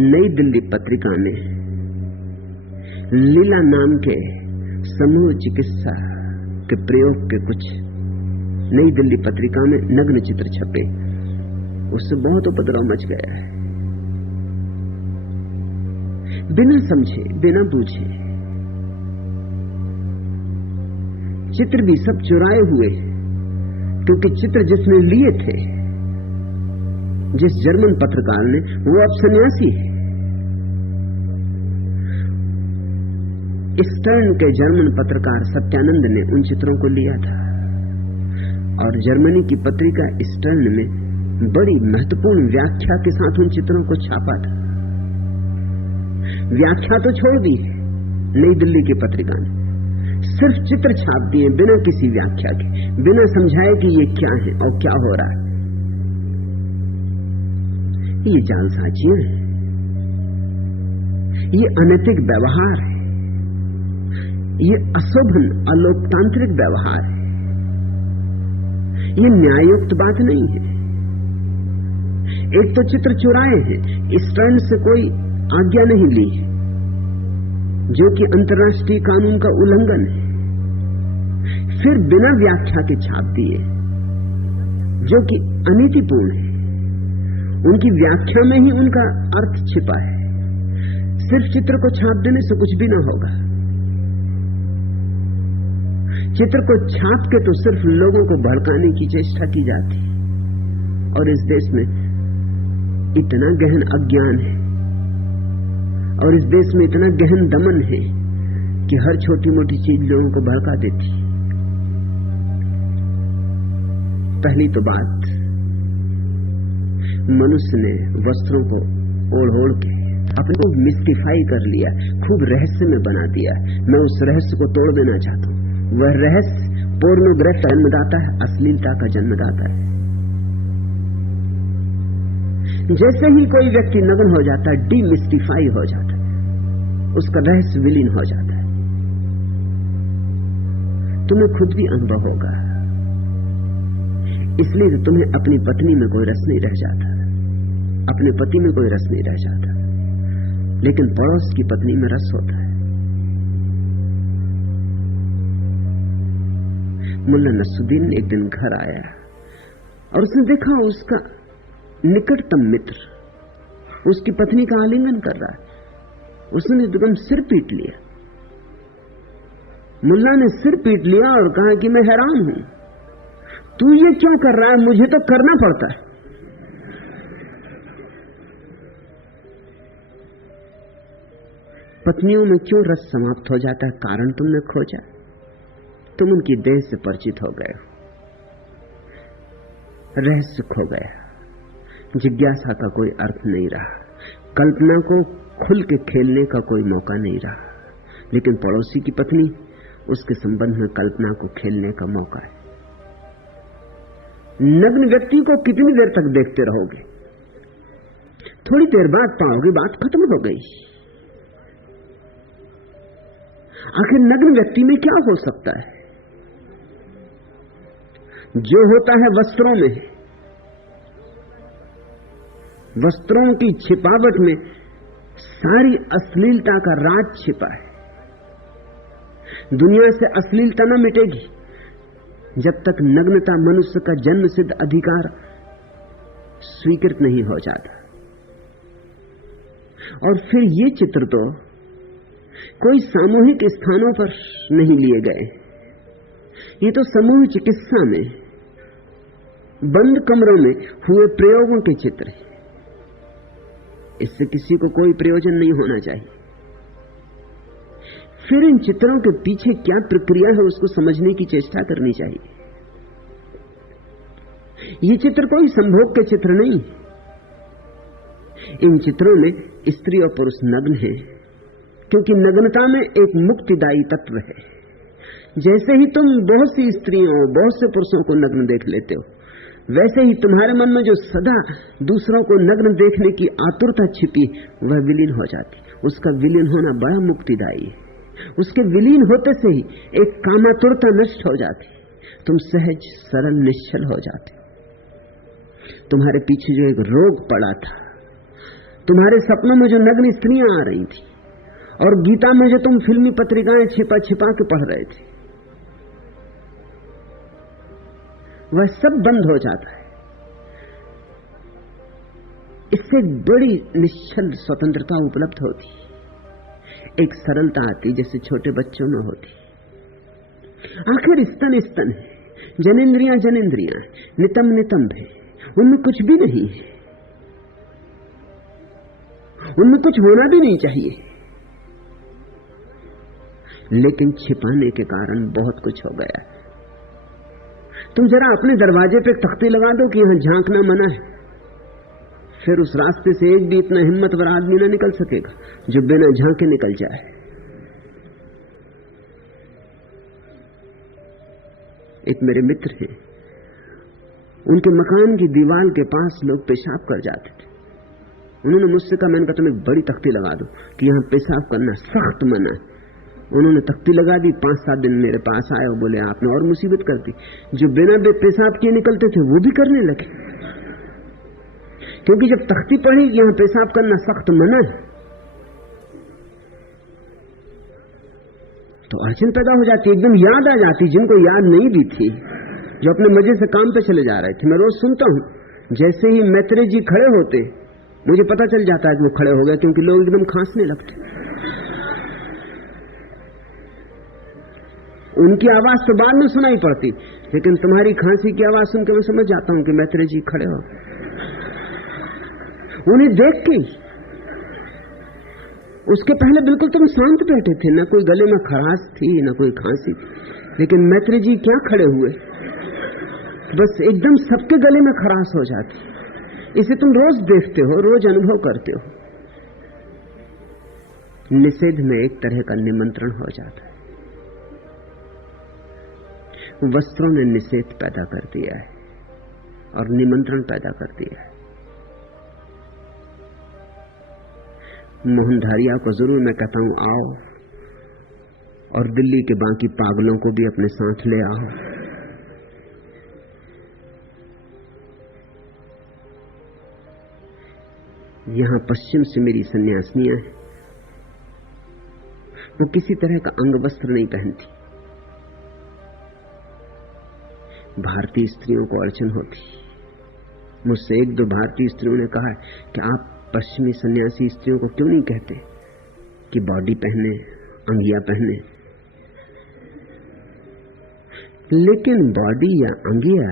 नई दिल्ली पत्रिका ने लीला नाम के समूह चिकित्सा के प्रयोग के कुछ नई दिल्ली पत्रिका में नग्न चित्र छपे। उससे बहुत उपद्रव मच गया है। बिना समझे, बिना बूझे चित्र भी सब चुराए हुए, क्योंकि चित्र जिसने लिए थे, जिस जर्मन पत्रकार ने, वो अब सन्यासी है। स्टर्न के जर्मन पत्रकार सत्यानंद ने उन चित्रों को लिया था और जर्मनी की पत्रिका स्टर्न में बड़ी महत्वपूर्ण व्याख्या के साथ उन चित्रों को छापा था। व्याख्या तो छोड़ दी नई दिल्ली की पत्रिका ने, सिर्फ चित्र छाप दिए बिना किसी व्याख्या के, बिना समझाए कि ये क्या है और क्या हो रहा है। ये जालसाजियां हैं, ये अनैतिक व्यवहार है, ये अशोभन अलोकतांत्रिक व्यवहार है, ये न्याययुक्त बात नहीं है। एक तो चित्र चुराए हैं, स्टर्न से कोई आज्ञा नहीं ली है, जो कि अंतर्राष्ट्रीय कानून का उल्लंघन है। फिर बिना व्याख्या के छाप दिए, जो कि अनीतिपूर्ण है। उनकी व्याख्या में ही उनका अर्थ छिपा है। सिर्फ चित्र को छाप देने से कुछ भी ना होगा। चित्र को छाप के तो सिर्फ लोगों को भड़काने की चेष्टा की जाती है। और इस देश में इतना गहन अज्ञान है और इस देश में इतना गहन दमन है कि हर छोटी मोटी चीज लोगों को भड़का देती। पहली तो बात, मनुष्य ने वस्त्रों को ओढ़ ओढ़ के अपने को मिस्टिफाई कर लिया, खूब रहस्य में बना दिया। मैं उस रहस्य को तोड़ देना चाहता हूं। वह रहस्य पोर्नोग्राफी का जन्मदाता है, अश्लीलता का जन्मदाता है। जैसे ही कोई व्यक्ति नग्न हो जाता है, डीमिस्टिफाई हो जाता है, उसका रहस्य विलीन हो जाता है। तुम्हें खुद भी अनुभव होगा। इसलिए तो तुम्हें अपनी पत्नी में कोई रस नहीं रह जाता, अपने पति में कोई रस नहीं रह जाता, लेकिन पड़ोस की पत्नी में रस होता है। मुल्ला नसरुद्दीन एक दिन घर आया और उसने देखा उसका निकटतम मित्र उसकी पत्नी का आलिंगन कर रहा है। उसने एकदम सिर पीट लिया। मुल्ला ने सिर पीट लिया और कहा कि मैं हैरान हूं, तू ये क्यों कर रहा है? मुझे तो करना पड़ता है। पत्नियों में क्यों रस समाप्त हो जाता है? कारण तुमने खोजा। तुम उनकी देह से परिचित हो गए हो, रहस्य खो गया, जिज्ञासा का कोई अर्थ नहीं रहा, कल्पना को खुल के खेलने का कोई मौका नहीं रहा। लेकिन पड़ोसी की पत्नी, उसके संबंध में कल्पना को खेलने का मौका है। नग्न व्यक्ति को कितनी देर तक देखते रहोगे? थोड़ी देर बाद पाओगे बात खत्म हो गई। आखिर नग्न व्यक्ति में क्या हो सकता है? जो होता है वस्त्रों में, वस्त्रों की छिपावट में सारी अश्लीलता का राज छिपा है। दुनिया से अश्लीलता न मिटेगी जब तक नग्नता मनुष्य का जन्मसिद्ध अधिकार स्वीकृत नहीं हो जाता। और फिर ये चित्र तो कोई सामूहिक स्थानों पर नहीं लिए गए, ये तो समूह चिकित्सा में बंद कमरों में हुए प्रयोगों के चित्र हैं। इससे किसी को कोई प्रयोजन नहीं होना चाहिए। फिर इन चित्रों के पीछे क्या प्रक्रिया है उसको समझने की चेष्टा करनी चाहिए। ये चित्र कोई संभोग के चित्र नहीं। इन चित्रों में स्त्री और पुरुष नग्न हैं, क्योंकि नग्नता में एक मुक्तिदायी तत्व है। जैसे ही तुम बहुत सी स्त्रियों बहुत से पुरुषों को नग्न देख लेते हो, वैसे ही तुम्हारे मन में जो सदा दूसरों को नग्न देखने की आतुरता छिपी वह विलीन हो जाती। उसका विलीन होना बड़ा मुक्तिदायी है। उसके विलीन होते से ही एक कामातुरता नष्ट हो जाती, तुम सहज सरल निश्चल हो जाते। तुम्हारे पीछे जो एक रोग पड़ा था, तुम्हारे सपनों में जो नग्न स्त्रियां आ रही थी और गीता में जो तुम फिल्मी पत्रिकाएं छिपा छिपा के पढ़ रहे थे, वह सब बंद हो जाता है। इससे बड़ी निश्चल स्वतंत्रता उपलब्ध होती, एक सरलता आती जैसे छोटे बच्चों में होती। आखिर स्तन स्तन है, जनेंद्रियां जनेंद्रियां, नितंब नितंब है, उनमें कुछ भी नहीं है, उनमें कुछ होना भी नहीं चाहिए, लेकिन छिपाने के कारण बहुत कुछ हो गया है। तुम जरा अपने दरवाजे पे तख्ती लगा दो कि यहां झांकना मना है, फिर उस रास्ते से एक भी इतना हिम्मतवर आदमी ना निकल सकेगा जो बिना झांके निकल जाए। एक मेरे मित्र हैं, उनके मकान की दीवार के पास लोग पेशाब कर जाते थे। उन्होंने मुझसे कहा, मैंने कहा तुम्हें बड़ी तख्ती लगा दो कि यहां पेशाब करना सख्त मना है। उन्होंने तख्ती लगा दी। 5-7 दिन मेरे पास आए और बोले आपने और मुसीबत कर दी। जो बिना पेशाब किए निकलते थे वो भी करने लगे, क्योंकि जब तख्ती पड़ी कि यहां पेशाब करना सख्त मना है तो अड़चन पैदा हो जाती, एकदम याद आ जाती जिनको याद नहीं भी थी, जो अपने मजे से काम पे चले जा रहे थे। मैं रोज सुनता हूं, जैसे ही मैत्रेय जी खड़े होते मुझे पता चल जाता है कि वो खड़े हो गए, क्योंकि लोग एकदम खांसने लगते। उनकी आवाज तो बाद में सुनाई पड़ती, लेकिन तुम्हारी खांसी की आवाज सुनकर मैं समझ जाता हूं कि मैत्रेय जी खड़े हो। उन्हें देख के उसके पहले बिल्कुल तुम शांत बैठे थे, ना कोई गले में खराश थी ना कोई खांसी थी, लेकिन मैत्रेय जी क्या खड़े हुए, बस एकदम सबके गले में खराश हो जाती। इसे तुम रोज देखते हो, रोज अनुभव करते हो। निषेध में एक तरह का निमंत्रण हो जाता है। वस्त्रों ने निषेध पैदा कर दिया है और निमंत्रण पैदा कर दिया है। मोहनधारिया को जरूर मैं कहता हूं आओ, और दिल्ली के बाकी पागलों को भी अपने साथ ले आओ। यहां पश्चिम से मेरी सन्यासिनियां हैं, वो किसी तरह का अंग वस्त्र नहीं पहनती। भारतीय स्त्रियों को अड़चन होती। मुझसे 1-2 भारतीय स्त्रियों ने कहा कि आप पश्चिमी सन्यासी स्त्रियों को क्यों नहीं कहते कि बॉडी पहने, अंगिया पहने। लेकिन बॉडी या अंगिया